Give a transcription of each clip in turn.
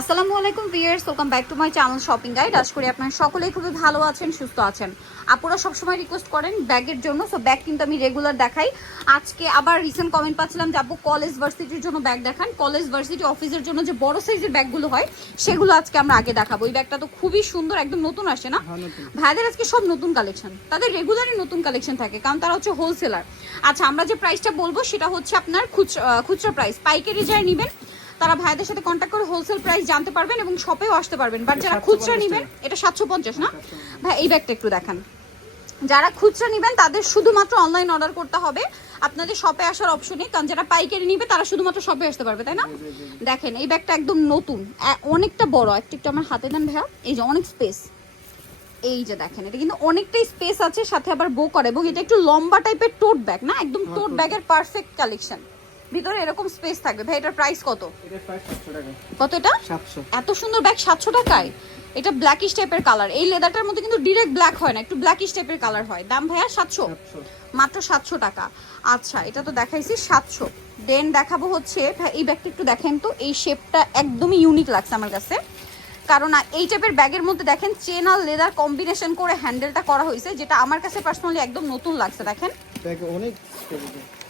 আসসালামু আলাইকুম viewers welcome back to my channel shopping guide আশা করি আপনারা সকলেই খুবই ভালো আছেন সুস্থ আছেন। আপুরা সবসময় রিকোয়েস্ট করেন ব্যাগের জন্য সো ব্যাগ কিন্তু আমি রেগুলার দেখাই। আজকে আবার রিসেন্ট কমেন্ট পাচ্ছিলাম যে আপু কলেজ ভার্সিটির জন্য ব্যাগ দেখান। কলেজ ভার্সিটি অফিসের জন্য যে বড় সাইজের ব্যাগগুলো হয় সেগুলো আজকে আমরা আগে দেখাবো। এই ব্যাগটা তো খুবই সুন্দর একদম নতুন আসে না? ভাইদের আজকে সব নতুন কালেকশন তাদের রেগুলারই নতুন কালেকশন থাকে কারণ তারা হচ্ছে হোলসেলার আচ্ছা আমরা যে প্রাইসটা বলব সেটা হচ্ছে আপনার খুচরা খুচরা প্রাইস পাইকারি যারা নেবেন তারা ভাইদের সাথে কন্ট্যাক্ট করে হোলসেল প্রাইস জানতে পারবেন এবং শপেও আসতে পারবেন। বাট যারা খুচরা নেবেন এটা সাতশো পঞ্চাশ না? ভাই এই ব্যাগটা একটু দেখান। যারা খুচরা নেবেন তাদের শুধুমাত্র অনলাইন অর্ডার করতে হবে। আপনাদের শপে আসার অপশন নেই কারণ যারা পাইকারি নিবে তারা শুধুমাত্র শপে আসতে পারবে তাই না? দেখেন এই ব্যাগটা একদম নতুন অনেকটা বড়। একটু একটু আমার হাতে দেন ভাইয়া। এই যে অনেক স্পেস এই যে দেখেন এটা কিন্তু অনেকটাই স্পেস আছে সাথে আবার বো করে। এবং এটা একটু লম্বা টাইপের টোট ব্যাগ না? একদম টোট ব্যাগের পারফেক্ট কালেকশন ভিতরে এরকম স্পেস থাকবে। ভাই এটার প্রাইস কত? কত এটা? এত সুন্দর ব্যাগ সাতশো টাকায়? এটা ব্ল্যাকিশ টাইপের কালার এই লেদারটার মধ্যে কিন্তু ডিরেক্ট ব্ল্যাক হয় না একটু ব্ল্যাকিশ টাইপের কালার হয়। দাম ভাইয়া সাতশো। মাত্র সাতশো টাকা। আচ্ছা এটা তো দেখাইছি সাতশো। দেন দেখাবো হচ্ছে ভাই, এই ব্যাগটা একটু দেখেন তো এই শেপটা একদমই ইউনিক লাগছে আমার কাছে। কারণ এই টাইপের ব্যাগের মধ্যে দেখেন চেন আর লেদার কম্বিনেশন করে হ্যান্ডেলটা করা হয়েছে যেটা আমার কাছে পার্সোনালি একদম নতুন লাগছে দেখেন। অনেক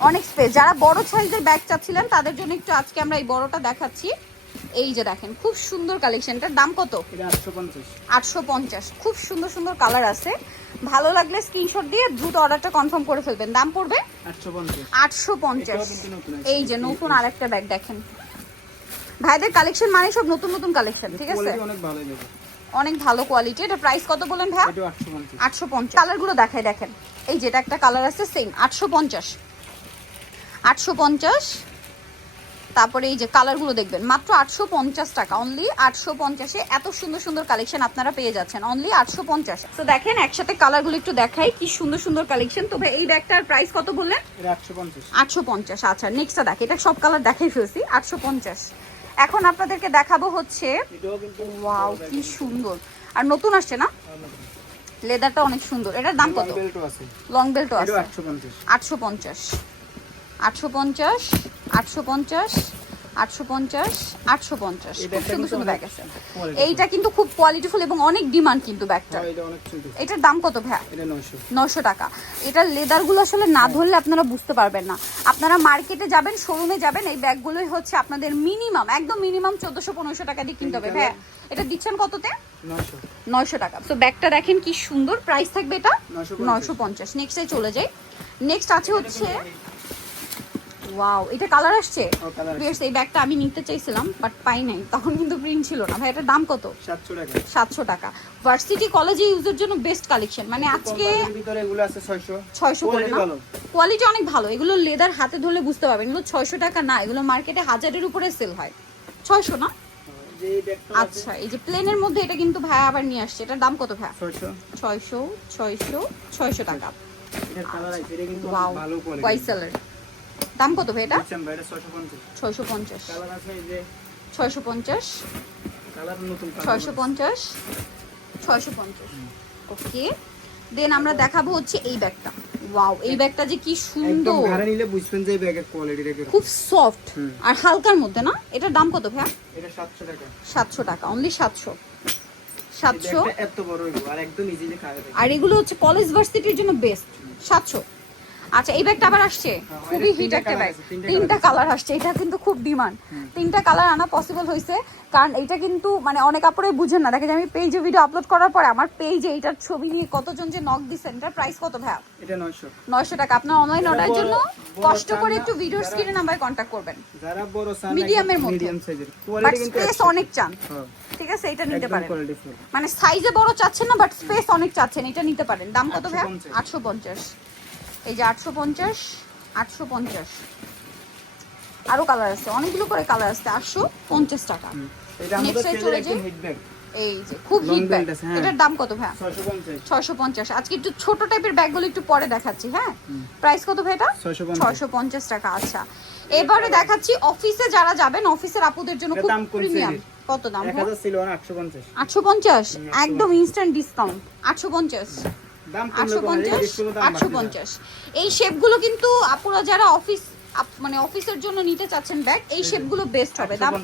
অনেক স্পেস যারা বড় সাইজের ব্যাগ চাচ্ছিলেন তাদের জন্য একটু আজকে আমরা এই বড়টা দেখাচ্ছি। এই যে দেখেন খুব সুন্দর কালেকশনটার দাম কত? আটশো পঞ্চাশ। খুব সুন্দর সুন্দর কালার আছে। ভালো লাগলে স্ক্রিনশট দিয়ে দ্রুত অর্ডারটা কনফার্ম করে ফেলবেন। দাম পড়বে? আটশো পঞ্চাশ। এই যে নতুন আরেকটা ব্যাগ দেখেন। ভাইদের কালেকশন মানে সব নতুন নতুন কালেকশন ঠিক আছে? অনেক ভালো অনেক ভালো কোয়ালিটি এটা প্রাইস কত বলেন ভাই আটশো পঞ্চাশ। কালারগুলো দেখাই দেখেন। এই যেটা একটা কালার আছে সেম আটশো পঞ্চাশ। আটশো পঞ্চাশ। তারপরে এই যে কালারগুলো দেখবেন মাত্র আটশো পঞ্চাশ টাকা। অনলি আটশো পঞ্চাশে এত সুন্দর সুন্দর কালেকশন আপনারা পেয়ে যাচ্ছেন। অনলি আটশো পঞ্চাশ। তো দেখেন একসাথে কালারগুলো একটু দেখাই কি সুন্দর সুন্দর কালেকশন তবে এই ব্যাগটার প্রাইস কত বললেন? এটা আটশো পঞ্চাশ। আটশো পঞ্চাশ। আচ্ছা নেক্সটটা দেখ এটা সব কালার দেখাই ফেলছি। আটশো পঞ্চাশ। এখন আপনাদেরকে দেখাবো হচ্ছে ওয়াও কি সুন্দর। আর নতুন আসছে না? লেদারটা অনেক সুন্দর। এটার দাম কত? লং বেল্টও আছে। আটশো পঞ্চাশ। আটশো পঞ্চাশ। আটশো পঞ্চাশ আটশো পঞ্চাশ। আটশো পঞ্চাশ আটশো পঞ্চাশ। খুব সুন্দর সুন্দর ব্যাগ আছে। এইটা কিন্তু খুব কোয়ালিটিফুল এবং অনেক ডিমান্ড কিন্তু ব্যাগটা হ্যাঁ, এটার দাম কত ভাইয়া? নয়শো। নশো টাকা। এটার লেদারগুলো আসলে না ধরলে আপনারা বুঝতে পারবেন না। আপনারা মার্কেটে যাবেন শোরুমে যাবেন এই ব্যাগগুলোই হচ্ছে আপনাদের মিনিমাম একদম মিনিমাম চোদ্দশো পনেরোশো টাকা দিয়ে কিনতে হবে। ভাইয়া এটা দিচ্ছেন কততে? নয়শো। টাকা। তো ব্যাগটা দেখেন কি সুন্দর প্রাইস থাকবে এটা? নয়শো পঞ্চাশ। নেক্সটে চলে যাই। নেক্সট আছে হচ্ছে ওয়াও এটা কালার আসছে। বেশ এই ব্যাগটা আমি নিতে চাইছিলাম বাট পাই নাই। তখন কিন্তু প্রিন্ট ছিল না। ভাই এটার দাম কত? সাতশো টাকা। সাতশো টাকা। ভার্সিটি কলেজে ইউজের জন্য বেস্ট কালেকশন মানে আজকে ছয়শো। করে না? কোয়ালিটি অনেক ভালো। এগুলো লেদার হাতে ধরলে বুঝতে পারবেন। এগুলো ছয়শো টাকা না এগুলো মার্কেটে হাজারের উপরে সেল হয়। ছয়শো না? আচ্ছা এই যে প্লেনের মধ্যে এটা কিন্তু ভাইয়া আবার নিয়ে আসছে। এটার দাম কত ভাইয়া ছয়শো। ছয়শো ছয়শো টাকা। ওয়াও ভালো হোয়াইট দাম কত ভাই এটা? ছয়শো পঞ্চাশ। ছয়শো পঞ্চাশ। ছয়শো পঞ্চাশ। নতুন ছয়শো পঞ্চাশ। ওকে। দেন আমরা দেখাবো হচ্ছে এই ব্যাগটা। ওয়াও এই ব্যাগটা যে কি সুন্দর। নিলে বুঝবেন যে ব্যাগের কোয়ালিটিটা কীরকম। খুব সফট আর হালকার মধ্যে না? এটার দাম কত ভাইয়া? এটা সাতশো টাকা। অনলি সাতশো। সাতশো। এত বড় আর একদম ইজিলি খাওয়া আর এগুলো হচ্ছে কলেজ ভার্সিটির জন্য বেস্ট সাতশো। আচ্ছা এই ব্যাগটা আবার আসছে। খুবই হিট একটা ব্যাগ তিনটা কালার আসছে। এটা কিন্তু খুব ডিমান্ড তিনটা কালার আনা পসিবল হয়েছে কারণ এটা কিন্তু মানে অনেক কাপড়ে বুঝেন না। দেখেন আমি পেজে ভিডিও আপলোড করার পরে আমার পেজে এইটার ছবি নিয়ে কতজন যে নক দিচ্ছেন এটার প্রাইস কত ভাইয়া? এটা নয়শো। নয়শো টাকা। আপনার অনলাইন যারা অর্ডারের জন্য কষ্ট করে একটু ভিডিওর যারা- স্ক্রিনে নাম্বারে কন্ট্যাক্ট করবেন। যারা বড় চান এর মধ্যে। মিডিয়াম সাইজের কোয়ালিটি কিন্তু স্পেস অনেক চান। হ্যাঁ, ঠিক আছে এটা নিতে পারেন। মানে সাইজে বড় চাচ্ছেন না বাট স্পেস অনেক চাচ্ছেন। এটা নিতে পারেন। দাম কত ভাইয়া? 850 আটশো পঞ্চাশ। এই যে আটশো পঞ্চাশ আটশো পঞ্চাশ। আরও কালার আছে অনেকগুলো করে কালার আছে আটশো পঞ্চাশ টাকা। এই যে খুব হিট ব্যাগ হ্যাঁ। এটার দাম কত 650 ছয়শো পঞ্চাশ। আজকে একটু ছোট টাইপের ব্যাগগুলো একটু পরে দেখাচ্ছি হ্যাঁ? প্রাইস কত ভাই এটা? 650 ছয়শো পঞ্চাশ টাকা আচ্ছা। এবারে দেখাচ্ছি অফিসে যারা যাবেন অফিসের আপুদের জন্য খুব দাম প্রিমিয়াম কত দাম ভাইয়া? 1000 ছিল আর 850 আটশো পঞ্চাশ একদম। ইনস্ট্যান্ট ডিসকাউন্ট আটশো পঞ্চাশ। দাম আটশো পঞ্চাশ? আটশো পঞ্চাশ। এই শেপগুলো কিন্তু আপুরা যারা অফিস মানে অফিসের জন্য নিতে চাচ্ছেন ব্যাগ এই শেপগুলো বেস্ট হবে। দাম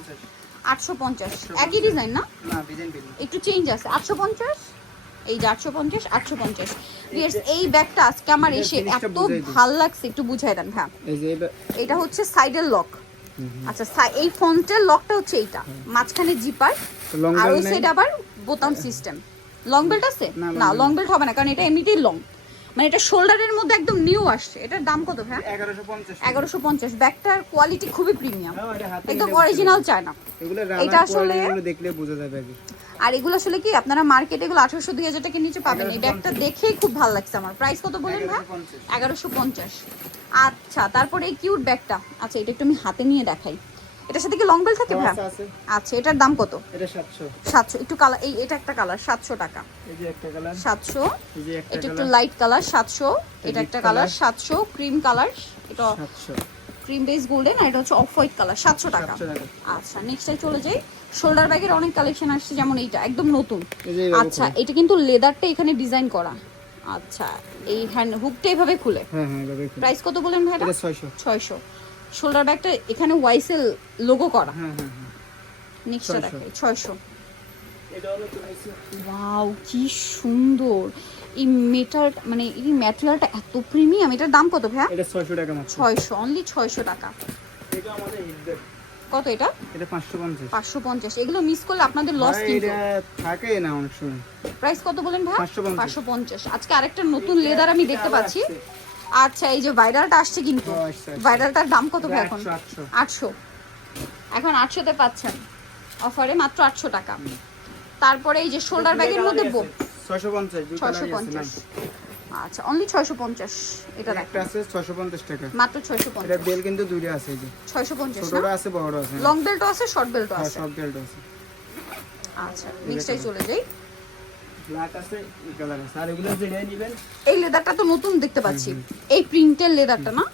আটশো পঞ্চাশ। একই ডিজাইন না? একটু চেঞ্জ আছে। আটশো পঞ্চাশ? এই যে আটশো পঞ্চাশ আটশো পঞ্চাশ। এই ব্যাগটা আজকে আমার এসে এত ভালো লাগছে একটু বুঝাই দেন হ্যাঁ। এটা হচ্ছে সাইডের লক আচ্ছা এই ফন্টের লকটা হচ্ছে এইটা। মাঝখানে জিপার আর ওই সাইড আবার বোতাম সিস্টেম লং বেল্ট আছে? না, না লং বেল্ট হবে না কারণ এটা এমনিতেই লং মানে এটা শোল্ডারের মধ্যে একদম নিউ আসছে। এটার দাম কত হ্যাঁ এগারোশো পঞ্চাশ ব্যাগটার কোয়ালিটি খুবই প্রিমিয়াম একদম নিলে অরিজিনাল চায়না। এগুলো এটা আসলে- দেখলে বোঝা যাবে আর এগুলো আসলে কি আপনারা মার্কেটে এগুলো আঠারোশো দুই হাজার টাকার নিচে পাবেন। এই ব্যাগটা দেখেই খুব ভালো লাগছে আমার। প্রাইস কত বলেন ভাই? 1150 এগারোশো পঞ্চাশ। আচ্ছা তারপরে এই কিউট ব্যাগটা। আচ্ছা এটা একটু আমি হাতে নিয়ে দেখাই। এটার সাথে কি লং বেল থাকে ভাই আছে, আছে। আচ্ছা এটার দাম কত? এটা সাতশো। সাতশো একটু কালার এই এটা একটা কালার সাতশো টাকা। এই যে একটা কালার সাতশো এই যে একটা এটা একটু লাইট কালার সাতশো এটা একটা কালার color। সাতশো ক্রিম কালার এটা সাতশো। ক্রিম বেস গোল্ডেন আর এটা হচ্ছে অফ হোয়াইট কালার সাতশো টাকা। সাতশো টাকা। আচ্ছা নেক্সটে চলে যাই। শোল্ডার ব্যাগের অনেক কালেকশন আসছে যেমন এইটা একদম নতুন। আচ্ছা এটা কিন্তু লেদারটা এখানে ডিজাইন করা। আচ্ছা এই হ্যান্ড হুকটা এইভাবে খুলে। হ্যাঁ হ্যাঁ। প্রাইস কত বলেন ভাই এটা ছয়শো। ছয়শো। শোল্ডার ব্যাগটা এখানে ওয়াইসেল লোগো করা। হ্যাঁ হ্যাঁ হ্যাঁ নেক্সটটা 600 ছয়শো। ওয়াও কি সুন্দর। এই মেটাল মানে এই ম্যাটেরিয়ালটা এত প্রিমিয়াম এটার দাম কত ভাইয়া? এটা ছয়শো টাকা মাত্র। ছয়শো অনলি ছয়শো টাকা। এটা আমাদের হিটব্যাগ কত এটা? এটা পাঁচশো পঞ্চাশ। পাঁচশো পঞ্চাশ। এগুলো মিস করলে আপনাদের লস কিন্তু এটা থাকে না অনেক সময়। প্রাইস কত বলেন ভাই 550 পাঁচশো পঞ্চাশ। আজকে আরেকটা নতুন লেদার আমি দেখতে পাচ্ছি। আচ্ছা এই যে ভাইরালটা আসছে কিন্তু। হ্যাঁ। ভাইরালটার দাম কত ভাই এখন? আটশো এখন আটশোতে পাচ্ছেন। অফারে মাত্র আটশো টাকা। তারপরে এই যে শোল্ডার ব্যাগের মধ্যে বো ছয়শো পঞ্চাশ ছয়শো পঞ্চাশ। আচ্ছা অনলি ছয়শো পঞ্চাশ। এটা দেখ একটা আছে ছয়শো পঞ্চাশ টাকা। মাত্র ছয়শো এটা পঞ্চাশ বেল কিন্তু দুইটা আছে এই যে। ছয়শো পঞ্চাশ না? ছোটটা আছে বড় আছে লং বেল্টও আছে শর্ট বেল্টও হ্যাঁ আছে। সব বেল্ট আছে। আচ্ছা নেক্সটাই চলে যাই। ব্ল্যাক আছে এই কালার আছে। আর এগুলো যেটা নেবেন? এই লেদারটা তো নতুন দেখতে পাচ্ছি। এই প্রিন্টের লেদারটা না?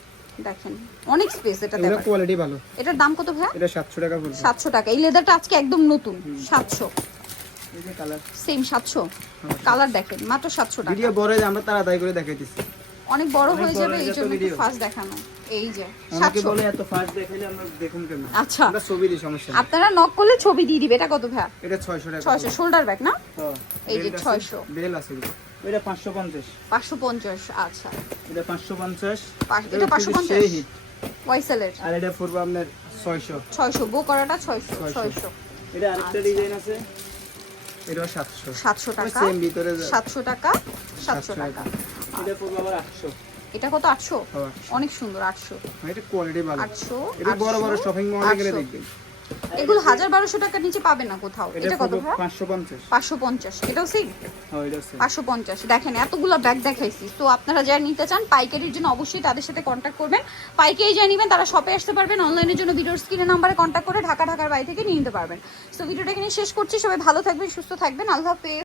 দেখেন অনেক স্পেস এটা এগুলো কোয়ালিটি ভালো। এটার দাম কত এটা টাকা পড়বে টাকা। এই লেদারটা আজকে একদম নতুন সাতশো। এই যে কালার সেম সাতশো। কালার দেখেন মাত্র সাতশো টাকা। ভিডিও বড় আমরা তাড়াতাড়ি করে দেখাইতেছি। অনেক বড় হয়ে যাবে এই জন্য। ফার্স্ট দেখানো। এই যে অনেকে বলে এত ফাস্ট দেখাইলে আমরা দেখুন কেমন। আচ্ছা। আমরা ছবি দিই সমস্যা নেই। আপনারা নক করলে ছবি দিয়ে দিবে এটা কত ভাইয়া? এটা ছয়শো টাকা। শোল্ডার ব্যাগ না? এই যে আছে, 600 বেল আছে এটা পাঁচশো পঞ্চাশ। পাঁচশো পঞ্চাশ আচ্ছা। এটা পাঁচশো পঞ্চাশ। পাঁচ- এটা 550 সেই হিট ওয়াইসেলের আর এটা পড়ব আপনার ছয়শো। ছয়শো বো করাটা ছয়শো 600 ছয়শো। এটা আরেকটা ডিজাইন আছে। এটা টাকা? সেম ভিতরে যা- সাতশো টাকা? সাতশো 700 টাকা। এটা পড়ব আবার আটশো। এটা কত? আটশো? হ্যাঁ, অনেক সুন্দর আটশো। এটা কোয়ালিটি ভালো। আটশো এটা বড় বড় শপিং মলে গেলে দেখবেন। এগুলো হাজার বারোশো টাকার নিচে পাবেন না কোথাও। এটা কত পড়ব ভাই? পাঁচশো পঞ্চাশ। পাঁচশো পঞ্চাশ। এটাও সেম হ্যাঁ এটা same। পাঁচশো পঞ্চাশ। দেখেন এতগুলো ব্যাগ দেখাইছি। তো আপনারা যারা নিতে চান পাইকারির জন্য অবশ্যই তাদের সাথে কন্ট্যাক্ট করবেন। পাইকারি যা নেবেন তারা শপে আসতে পারবেন। অনলাইনের জন্য ভিডিওর স্ক্রিনের নাম্বারে কন্ট্যাক্ট করে ঢাকা ঢাকার বাড়ি থেকে নিয়ে নিতে পারবেন। তো ভিডিওটা এখানে শেষ করছি। সবাই ভালো থাকবেন সুস্থ থাকবেন। আল্লাহ হাফেজ।